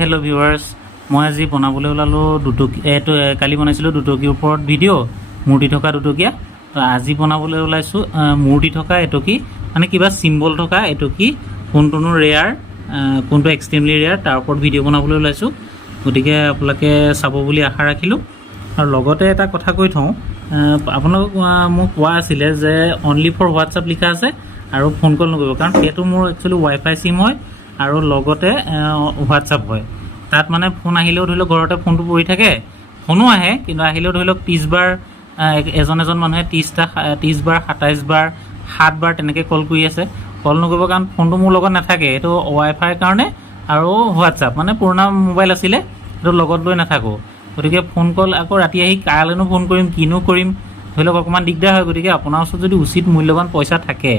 Hello viewers মই আজি বনাবলৈ ওলালো দুটকীয়া কালি বনাইছিলো দুটকীৰ ওপৰত ভিডিও মূৰ্তি থকা দুটকীয়া তো আজি বনাবলৈ ওলাইছো মূৰ্তি থকা এটকি মানে কিবা সিম্বল থকা এটকি কোনটোনো ৰেয়াৰ কোনটো এক্সট্ৰিমলি ৰেয়াৰ তাৰ ওপৰত ভিডিও বনাবলৈ ওলাইছো গতিকে আপোনালোকে চাব বুলি আশা ৰাখিলো আৰু লগতে এটা কথা কৈ থওঁ আপোনালোক মোক কোৱা আছিল যে অনলি ফৰ হোৱাটছআপ লিখা আছে আৰু ফোন কল নকৰিব কাৰণ সেইটো মোৰ একচুয়ালি ওয়াইফাই সিম হয় আৰু লগতে হোৱাটছআপ হয় তাত মানে ফোন আহিলেও ধৰি লওক ঘৰতে ফোনটো পৰি থাকে ফোনো আহে কিন্তু আহিলেও ধৰি লওক 30 বাৰ এজন মানুহে 30 বাৰ 27 বাৰ 7 বাৰ তেনেকৈ কল কৰি আছে কল নকৰিব কাৰণ ফোনটো মোৰ লগত নাথাকে এইটো ওয়াইফাই কাৰণে আৰু হোৱাটছআপ মানে পুৰণা মোবাইল আছিলে এইটো লগত লৈ নাথাকো গতিকে ফোন কল আকৌ ৰাতি আহি কালেনো ফোন কৰিম কিনো কৰিম ধৰি লওক অকমান দিগদাৰ হয় গতিকে আপোনাৰ ওচৰত যদি উচিত মূল্যৱান পইচা থাকে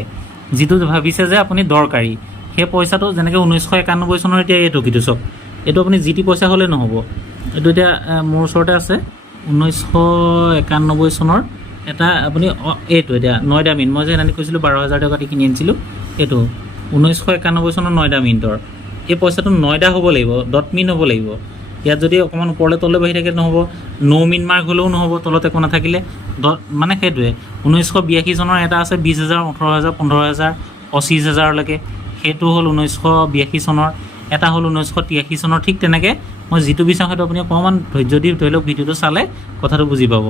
যেটো ভাবিছে যে আপুনি দৰকাৰী সেই পইচাটো যেনেকৈ 1991 চনৰ এতিয়া এই টকিটো চক এটো আপুনি জিটি পইচা হলে নহব এটো এতিয়া মোৰ ওচৰতে আছে 1991 চনৰ এটা আপুনি এটো এতিয়া নয়ডা মিন মই যে নানি কৈছিলো 12000 টকা দি কিনি আনিছিলো এটো 1991 চনৰ নয়ডা মিনিটৰ এই পইচাটো নয়ডা হ'ব লাগিব ডট মিন হ'ব লাগিব ইয়াত যদি অকমান ওপৰলে তলে বহি থাকে নহব নো মিন মাৰ্ক হলেও নহব তলতে কোনা থাকিলে মানে সেইটোৱে 1982 চনৰ এটা আছে 20000 18000 15000 25000 লৈকে সেইটো হল 1982 চনৰ এটা হল 1983 চনৰ ঠিক তেনেকৈ মই যেটো বিচাৰো সেইটো আপুনি অকমান ধৈৰ্য দি ধৰি লওক ভিডিওটো চালে কথাটো বুজি পাব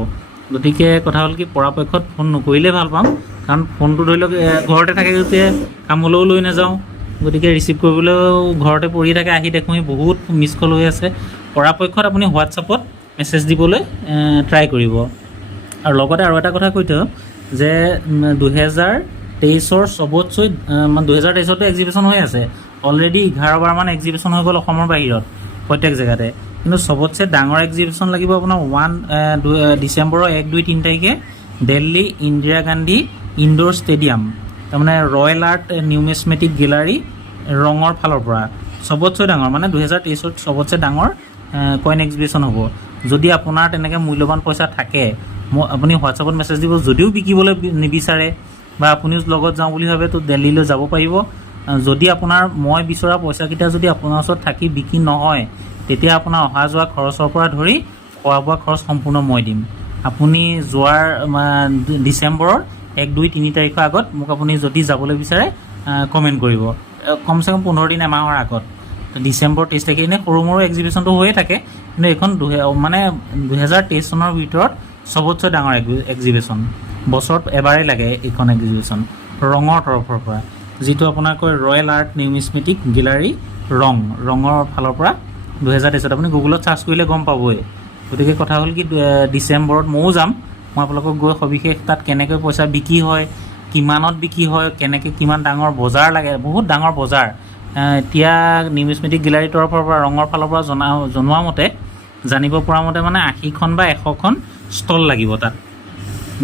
গতিকে কথা হল কি পৰাপক্ষত ফোন নকৰিলে ভাল পাম কাৰণ ফোনটো ধৰি লওক ঘৰতে থাকে যদি কামলৈও লৈ নাযাওঁ গতিকে ৰিসিভ কৰিবলৈও ঘৰতে পৰি থাকে আহি দেখোঁ বহুত মিছ কল হৈ আছে পৰাপক্ষত আপুনি হোৱাটছআপত মেছেজ দিবলৈ ট্ৰাই কৰিব আৰু লগতে আৰু এটা কথা কৈতে যে 2023 সবতকৈ মানে 2023 তে এক্সিবিশন হৈ আছে অলৰেডি 11 বাৰ মান এক্সিবিশন হৈ গ'ল অসমৰ বাহিৰত প্ৰত্যেক জায়গাতে কিন্তু সবতকৈ ডাঙৰ এক্সিবিশন লাগিব আপোনাৰ 1 ডিসেম্বৰৰ 1 2 3 তাৰিখে দিল্লী ইন্দিৰা গান্ধী ইনডোৰ ষ্টেডিয়াম তাৰমানে ৰয়েল আৰ্ট নিউমিছমেটিক গ্যালাৰী ৰঙৰ ফালৰ পৰা সবতকৈ ডাঙৰ মানে 2023 ত সবতকৈ ডাঙৰ কইন এক্সিবিশন হ'ব যদি আপোনাৰ তেনেকৈ মূল্যৱান পইচা থাকে আপুনি হোৱাটছআপত মেছেজ দিব যদিও বিকিবলৈ নিবিচাৰে বা আপুনিও লগত যাওঁ বুলি ভাবে তো দিল্লীলৈ যাব পাৰিব যদি আপোনাৰ মই বিচৰা পইচা কিটা যদি আপোনাৰ ওচৰত থাকি বিকি নহয় তেতিয়া আপোনাৰ অহা যোৱা খৰচৰ পৰা ধৰি খোৱা বোৱা খৰচ সম্পূৰ্ণ মই দিম আপুনি যোৱাৰ ডিসেম্বৰৰ 1 2 3 তাৰিখৰ আগত মোক আপুনি যদি যাবলৈ বিচাৰে কমেন্ট কৰিব কমসে কম 15 দিন এমাহৰ আগত ডিসেম্বৰ 23 তাৰিখে এনে সৰুমৰু এক্সিবিশনটো হৈয়ে থাকে কিন্তু এখন মানে 2023 চনৰ ভিতৰত সবতকৈ ডাঙৰ এক্সিবিশন বছৰত এবাৰে লাগে এখন এক্সিবিশন ৰঙৰ তৰফৰ পৰা যেটো আপোনাৰ কয় ৰয়েল আৰ্ট নিউমিছমেটিক গ্যালাৰী ৰঙৰ ফালৰ পৰা 2023 আপুনি গুগলত সাৰ্চ কৰিলে গম পাবই গতিকে কথা হল কি ডিসেম্বৰত মও যাম মই আপোনালোকক গৈ সবিশেষ তাত কেনেকৈ পইচা বিকি হয় কিমানত বিকি হয় কেনেকৈ কিমান ডাঙৰ বজাৰ লাগে বহুত ডাঙৰ বজাৰ এতিয়া নিউমিছমেটিক গ্যালাৰী তৰফৰ পৰা ৰঙৰ ফালৰ পৰা জনোৱা মতে জানিব পৰা মতে মানে 80খন বা 100খন ষ্টল লাগিব তাত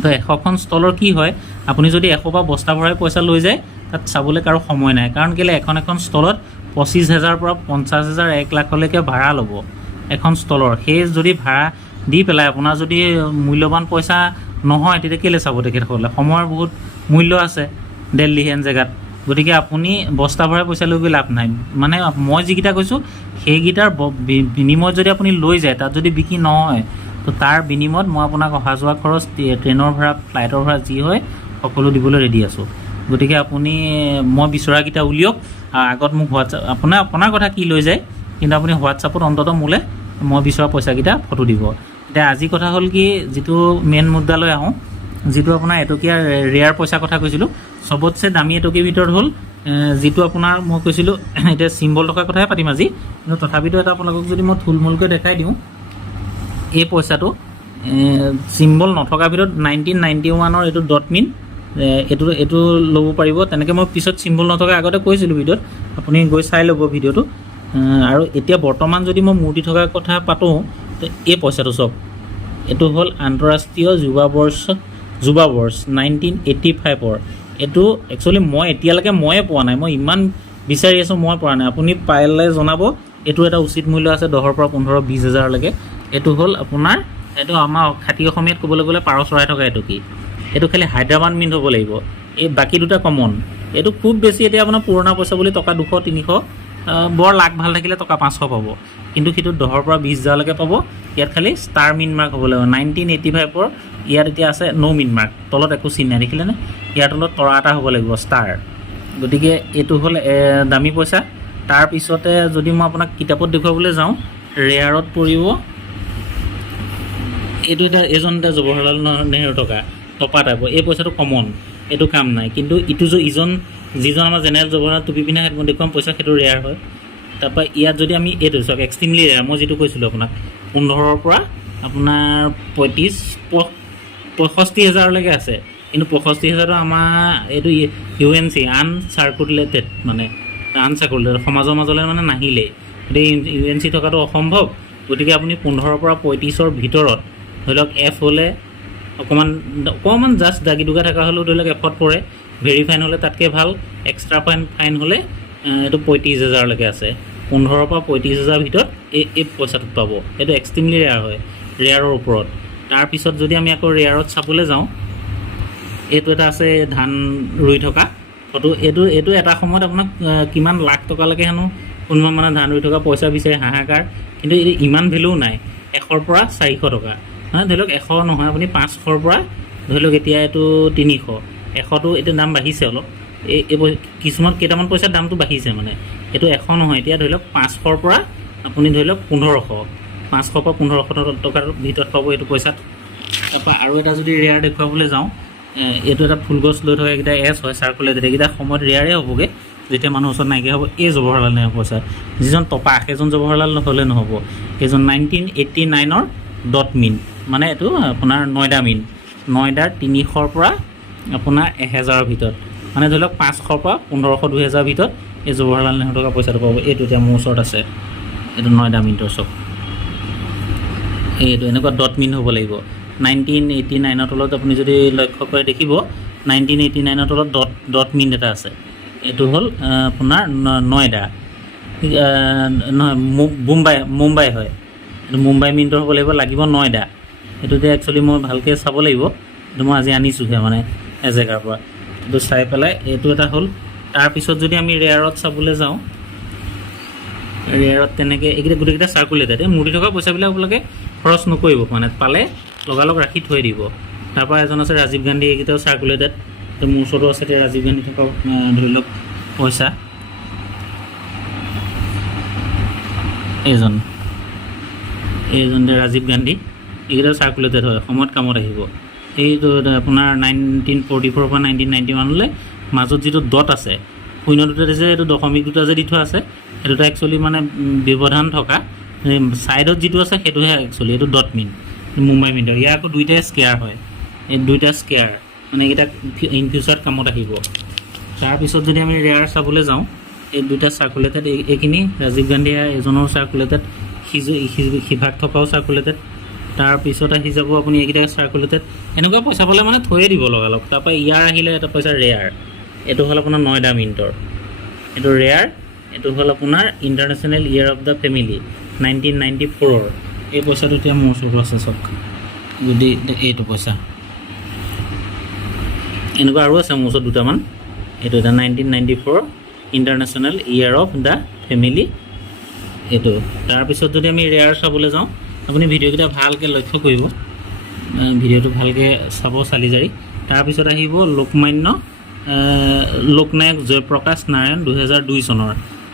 তো 100খন ষ্টলৰ কি হয় আপুনি যদি 100 বা বস্তা ভৰাই পইচা লৈ যায় তাত চাবলৈ কাৰো সময় নাই কাৰণ কেলে এখন ষ্টলত 25000 পৰা 50000 1 লাখলৈকে ভাড়া ল'ব এখন ষ্টলৰ সেই যদি ভাড়া দি পেলাই আপোনাৰ যদি মূল্যৱান পইচা নহয় তেতিয়া কেলে চাব তেখেতসকলে সময়ৰ বহুত মূল্য আছে দিল্লী হেন জেগাত গতিকে আপুনি বস্তা ভৰাই পইচা লৈ গৈ লাভ নাই মানে মই যিকিটা কৈছোঁ সেইকিটাৰ বিনিময়ত যদি আপুনি লৈ যায় তাত যদি বিকি নহয় তো তাৰ বিনিময়ত মই আপোনাক অহা যোৱা খৰচ ট্ৰেইনৰ ভাড়া ফ্লাইটৰ ভাড়া যি হয় সকলো দিবলৈ ৰেডি আছোঁ গতিকে আপুনি মই বিচৰাকিটা উলিয়ক আগত মোক হোৱাটছআপ আপোনাৰ কথা কি লৈ যায় কিন্তু আপুনি হোৱাটছআপত অন্ততঃ মোলে মই বিচৰা পইচাকিটা ফটো দিব এতিয়া আজি কথা হ'ল কি যেটো মেইন মুদ্দালৈ আহোঁ যেটো আপোনাৰ এটকীয়া ৰেয়াৰ পইচা কথা কৈছিলোঁ সবতছে দামী এটকীৰ ভিতৰত হ'ল যেটো আপোনাৰ মই কৈছিলোঁ এতিয়া সিম্বল টকাৰ কথাই পাতিম আজি কিন্তু তথাপিতো এটা আপোনালোকক যদি মই থুলমূলকৈ দেখাই দিওঁ এই পইচাটো সিম্বল নথকাৰ ভিতৰত 1991 এইটো ডট মিন এইটো ল'ব পাৰিব তেনেকৈ মই পিছত সিম্বল নথকা আগতে কৈছিলোঁ ভিডিঅ'ত আপুনি গৈ চাই ল'ব ভিডিঅ'টো আৰু এতিয়া বৰ্তমান যদি মই মূৰ্তি থকাৰ কথা পাতোঁ তো এই পইচাটো চব এইটো হ'ল আন্তঃৰাষ্ট্ৰীয় যুৱা বৰ্ষ 1985ৰ এইটো একচুৱেলি মই এতিয়ালৈকে ময়ে পোৱা নাই মই ইমান বিচাৰি আছোঁ মই পোৱা নাই আপুনি পাইলে জনাব এইটো এটা উচিত মূল্য আছে 10 পৰা 15 20000 লৈকে এইটো হ'ল আপোনাৰ এইটো আমাৰ খাতি অসমীয়াত ক'বলৈ গ'লে পাৰ চৰাই থকা এইটো কি এইটো খালি হায়দৰাবাদ মিন্ট হ'ব লাগিব এই বাকি দুটা কমন এইটো খুব বেছি এতিয়া আপোনাৰ পুৰণা পইচা বুলি টকা 200 300 বৰ লাক ভাল থাকিলে টকা 500 পাব, কিন্তু সেইটো 10ৰ পৰা 20,000লৈকে পাব। ইয়াত খালি ষ্টাৰ মিন মাৰ্ক হ'ব লাগিব। 1985ৰ ইয়াত এতিয়া আছে ন' মিন মাৰ্ক, তলত একো চিন নাই দেখিলেনে? ইয়াৰ তলত তৰা এটা হ'ব লাগিব ষ্টাৰ। গতিকে এইটো হ'ল দামী পইচা। তাৰপিছতে যদি মই আপোনাক কিতাপত দেখুৱাবলৈ যাওঁ, ৰেয়াৰত পৰিব এইটো এজন জৱাহৰলাল নেহৰু টকা টপা টাইপৰ। এই পইচাটো কমন, এইটো কাম নাই। কিন্তু ইটো যিজন আমাৰ জেনেৰেল জৱাহৰলাল টুপি পিন্ধা সেইটো দেখুৱাম পইচা, সেইটো ৰেয়াৰ হয়। তাৰপৰা ইয়াত যদি আমি এইটো চাওক এক্সট্ৰিমলি ৰেয়াৰ, মই যিটো কৈছিলোঁ আপোনাক 15ৰ পৰা আপোনাৰ 65,000লৈকে আছে। কিন্তু 65,000টো আমাৰ এইটো UNC আনচাৰ্কুলেটেড, মানে আনচাৰ্কুলেটেড সমাজৰ মাজলৈ মানে নাহিলে। গতিকে UNC থকাটো অসম্ভৱ। গতিকে আপুনি 15ৰ পৰা 35ৰ ভিতৰত ধৰি লওক F হ'লে অকণমান জাষ্ট দাগি দুগা থকা হ'লেও ধৰি লওক Fত পৰে। ভেৰি ফাইন হ'লে তাতকৈ ভাল। এক্সট্ৰা ফাইন হ'লে এইটো 35,000লৈকে আছে। 15ৰ পৰা 35,000 ভিতৰত এই পইচাটোত পাব। এইটো এক্সট্ৰিমলি ৰেয়াৰ হয়, ৰেয়াৰৰ ওপৰত। তাৰপিছত যদি আমি আকৌ ৰেয়াৰত চাবলৈ যাওঁ, এইটো এটা আছে ধান ৰুই থকা ফটো। এইটো এটা সময়ত আপোনাক কিমান লাখ টকালৈকে হেনো কোনোবা মানে ধান ৰুই থকা পইচা বিচাৰে, হাহাকাৰ। কিন্তু এইটো ইমান ভেলুও নাই। 100ৰ পৰা 400 টকা, মানে ধৰি লওক 100 নহয়, আপুনি 500ৰ পৰা ধৰি লওক এতিয়া এইটো 300। 100টো এতিয়া দাম বাঢ়িছে অলপ, এই কেইটামান পইচাৰ দামটো বাঢ়িছে। মানে এইটো 100 নহয়, এতিয়া ধৰি লওক 500ৰ পৰা আপুনি ধৰি লওক 1500, 500 পৰা 1500 টকাৰ ভিতৰত পাব এইটো পইচাত। তাৰপৰা আৰু এটা যদি ৰেয়াৰ দেখুৱাবলৈ যাওঁ, এইটো এটা ফুলগছ লৈ থকা এইকেইটা S হয়, চাৰ্কুলেটেড। এইকেইটা সময়ত ৰেয়াৰে হ'বগৈ যেতিয়া মানুহৰ ওচৰত নাইকিয়া হ'ব। এই জৱাহৰলাল নেহৰু পইচা, যিজন টপা সেইজন জৱাহৰলাল হ'লে নহ'ব। সেইজন 1989ৰ ডট মিন, মানে এইটো আপোনাৰ নয়ডা মিন, নয়ডাৰ 300ৰ পৰা আপোনাৰ 1000ৰ ভিতৰত, মানে ধৰি লওক 500ৰ পৰা 1500, 2000ৰ ভিতৰত এই জৱাহৰলাল নেহৰু টকা পইচাটো পাব। এইটো এতিয়া মোৰ ওচৰত আছে, এইটো নয়ডা মিনটোৰ চব। এইটো এনেকুৱা ডট মিন হ'ব লাগিব। 1989ৰ তলত আপুনি যদি লক্ষ্য কৰে দেখিব, 1989ৰ তলত ডট মিন এটা আছে। এইটো হ'ল আপোনাৰ নয়ডা, নহয় মুম্বাই হয়। এইটো মুম্বাই মিণ্টৰ হ'ব লাগিব নয়ডা। এইটোতে একচুৱেলি মই ভালকৈ চাব লাগিব। এইটো মই আজি আনিছোঁহে মানে এজেগাৰ পৰা। এইটো চাই পেলাই এইটো এটা হ'ল। তাৰপিছত যদি আমি ৰেয়াৰত চাবলৈ যাওঁ, ৰেয়াৰত তেনেকৈ এইকেইটা গোটেইকেইটা চাৰ্কুলেটেড। এই মূৰ্তি থকা পইচাবিলাক আপোনালোকে খৰচ নকৰিব, মানে পালে লগালগ ৰাখি থৈ দিব। তাৰপৰা এজন আছে ৰাজীৱ গান্ধী, এইকেইটাও চাৰ্কুলেটেড। মোৰ ওচৰতো আছে এতিয়া ৰাজীৱ গান্ধী থকা ধৰি লওক পইচা। এইজন ৰাজীৱ গান্ধী, এইকেইটা চাৰ্কুলেটেড হয়, সময়ত কামত আহিব। এইটো আপোনাৰ 1944 পৰা 1991লৈ মাজত যিটো ডট আছে, শূন্য দুটা দিছে, এইটো দশমিক দুটা যে দি থোৱা আছে, সেইটোটা একচুৱেলি মানে ব্যৱধান থকা। ছাইডত যিটো আছে সেইটোহে একচুৱেলি এইটো ডট মিন, মুম্বাই মিণ্টৰ। ইয়াৰ আকৌ দুইটাই স্কেয়াৰ হয়, এই দুইটা স্কেয়াৰ, মানে এইকেইটা ইন ফিউচাৰত কামত আহিব। তাৰপিছত যদি আমি ৰেয়াৰ চাবলৈ যাওঁ, এই দুইটা চাৰ্কুলেটেড। এইখিনি ৰাজীৱ গান্ধী এজনৰ চাৰ্কুলেটেড, সিভাগ থকাও চাৰ্কুলেটেড। তাৰপিছত আহি যাব আপুনি এইকেইটা চাৰ্কুলেটেড। এনেকুৱা পইচা পালে মানে থৈয়ে দিব লগালগ। তাৰপৰা ইয়াৰ আহিলে এটা পইচা ৰেয়াৰ, এইটো হ'ল আপোনাৰ নয়ডা মিণ্টৰ, এইটো ৰেয়াৰ। এইটো হ'ল আপোনাৰ international year of the family 1994। এই পইচাটো এতিয়া মোৰ ওচৰত আছে চব। যদি এইটো পইচা এনেকুৱা আৰু আছে মোৰ ওচৰত দুটামান। এইটো এটা 1994 international year of the family এইটো। তাৰপিছত যদি আমি ৰেয়াৰ চাবলৈ যাওঁ, আপুনি ভিডিঅ'কেইটা ভালকৈ লক্ষ্য কৰিব, ভিডিঅ'টো ভালকৈ চাব চালি জাৰি। তাৰপিছত আহিব লোকনায়ক জয়প্ৰকাশ নাৰায়ণ 2002 চনৰ।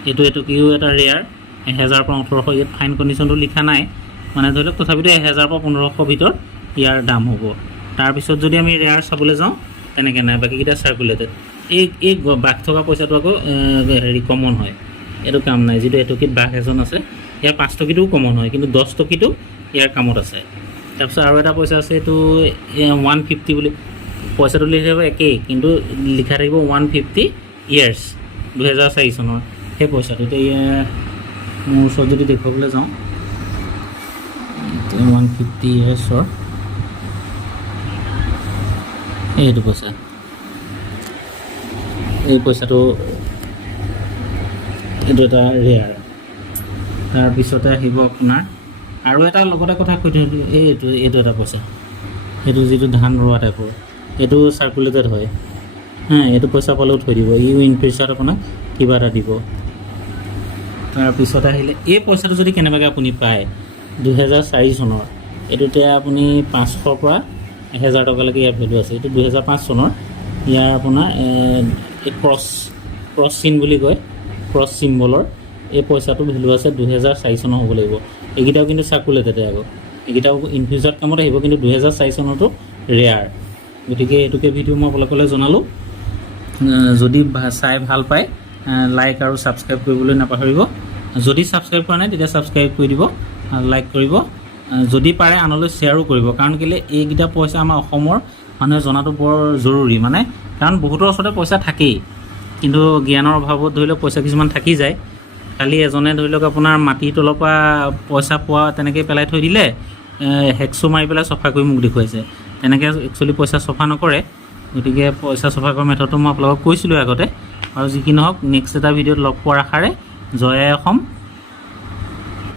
এইটোকেও এটা ৰেয়াৰ, 1000 পৰা 1800। ইয়াত ফাইন কণ্ডিশ্যনটো লিখা নাই, মানে ধৰি লওক তথাপিতো 1000 পৰা 1500 ভিতৰত ইয়াৰ দাম হ'ব। তাৰপিছত যদি আমি ৰেয়াৰ চাবলৈ যাওঁ, তেনেকৈ নাই, বাকীকেইটা চাৰ্কুলেটেড। এই বাঘ থকা পইচাটো আকৌ কমন হয়, এইটো কাম নাই। যিটো এটকীত বাঘ এজন আছে, ইয়াৰ 5 টকীটোও কমন হয়, কিন্তু 10 টকীটো ইয়াৰ কামত আছে। তাৰপিছত আৰু এটা পইচা আছে, এইটো 150 বুলি পইচাটো লিখি থাকিব একেই, কিন্তু লিখা থাকিব 150 ইয়াৰ্ছ 2004 চনৰ। সেই পইচাটো এতিয়া মোৰ ওচৰত যদি দেখুৱাবলৈ যাওঁ, 150 ইয়াৰ্ছৰ এইটো পইচা। এই পইচাটো এইটো এটা ৰেয়াৰ। তাৰপিছতে আহিব আপোনাৰ আৰু এটা লগতে কথা কৈ দিওঁ, এইটো এটা পইচা, সেইটো যিটো ধান ৰোৱা টাইপৰ, এইটো চাৰ্কুলেটেড হয়। এইটো পইচা পালেও থৈ দিব, ইন ফিউচাৰত আপোনাক কিবা এটা দিব। তাৰপিছতে আহিলে এই পইচাটো যদি কেনেবাকৈ আপুনি পায় 2004 চনৰ এইটোতে আপুনি 500 পৰা 1000 টকালৈকে ইয়াৰ ভেলু আছে। এইটো 2005 চনৰ ইয়াৰ আপোনাৰ এই ক্ৰছ চিন বুলি কয়, ক্ৰছ চিম্বলৰ এই পইচাটো ভেলু আছে 2004 চনৰ হ'ব লাগিব। এইকেইটাও কিন্তু চাৰ্কুলেটেড আকৌ, এইকেইটাও ইন ফিউচাৰত কামত আহিব, কিন্তু 2004 চনতো ৰেয়াৰ। গতিকে এইটোকে ভিডিঅ' মই আপোনালোকলৈ জনালোঁ। যদি চাই ভাল পায় লাইক আৰু ছাবস্ক্ৰাইব কৰিবলৈ নাপাহৰিব। যদি ছাবস্ক্ৰাইব কৰা নাই তেতিয়া ছাবস্ক্ৰাইব কৰি দিব, লাইক কৰিব, যদি পাৰে আনলৈ শ্বেয়াৰো কৰিব। কাৰণ কেলৈ এইকেইটা পইচা আমাৰ অসমৰ মানুহে জনাটো বৰ জৰুৰী, মানে কাৰণ বহুতৰ ওচৰতে পইচা থাকেই, কিন্তু জ্ঞানৰ অভাৱত ধৰি লওক পইচা কিছুমান থাকি যায়। কালি এজনে ধৰি লওক আপোনাৰ মাটিৰ তলৰ পৰা পইচা পোৱা তেনেকৈ পেলাই থৈ দিলে, হেকচো মাৰি পেলাই চফা কৰি মোক দেখুৱাইছে। তেনেকৈ একচুৱেলি পইচা চফা নকৰে। গতিকে পইচা চফা কৰা মেথডটো মই আপোনালোকক কৈছিলোঁ আগতে। আৰু যি কি নহওক নেক্সট এটা ভিডিঅ'ত লগ পোৱাৰ আশাৰে জয় আই অসম।